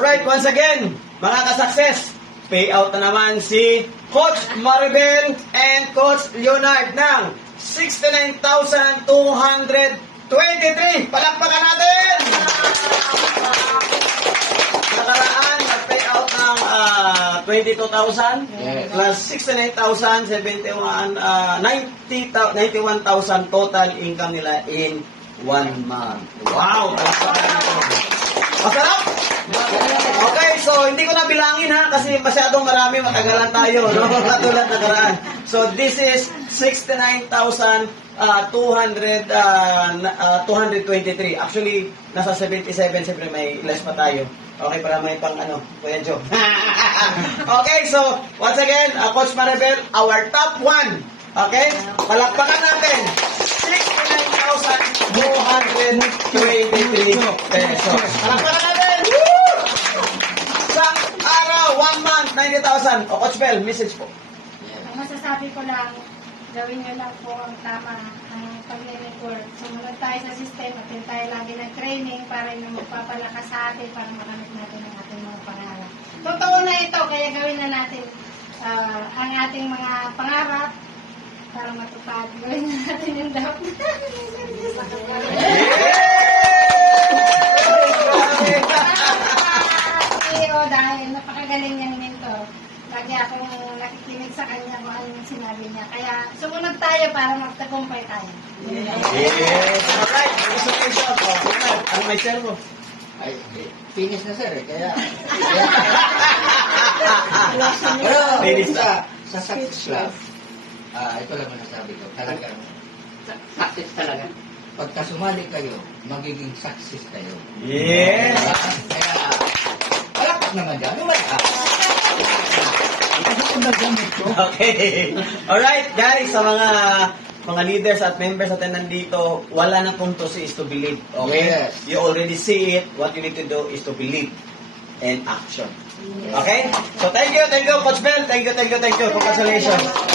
Alright, once again, mga ka-success, payout na naman si Coach Maribel and Coach Leonard ng 69,223. Palakpakan natin! Nakaraan, nag-payout ng 22,000 plus 69,000, 91,000 total income nila in 1 month. Wow! Masarap! Okay, so hindi ko na bilangin ha kasi masyadong marami, matagalan tayo, no? Katulad nakaraan. So this is 69,223. Actually, nasa 77, siyempre may less pa tayo. Okay, para may pang ano, Kuya Joe. Okay, so once again, Coach Maribel, our top 1. Okay? Palakpakan natin. 69,223 pesos. Palakpakan natin! Woo! Isang araw, 1 month, 90,000. O, Coach Bell, message po. Ang masasabi ko lang, gawin nyo lang po ang tama ang pag-record. Sumunod tayo sa system at yun tayo lagi ng training para yung magpapalakas sa atin para makamit natin ang ating mga pangarap. Totoo na ito, kaya gawin na natin ang ating mga pangarap para matupad. Gawin na natin yung dapat. CEO dahil napakagaling niyang mentor. Lagi akong nakikinig sa kanya kung ano yung sinabi niya. Kaya sumunod tayo para magtagumpay tayo. Yes! Alright, presentation. Ano may share mo? Ay, finish na sir eh, kaya... Pero, Finish na. sa Success Club, ito lang masasabi ko, talagang success talaga. Pagka sumali kayo, magiging success kayo. Yes! Kaya, palakpak naman dyan. Okay. Alright, guys, sa mga leaders at members natin nandito, wala na pong to see is to believe. Okay? Yes. You already see it. What you need to do is to believe and action. Okay? So, thank you, Coach Bell. Thank you. Congratulations.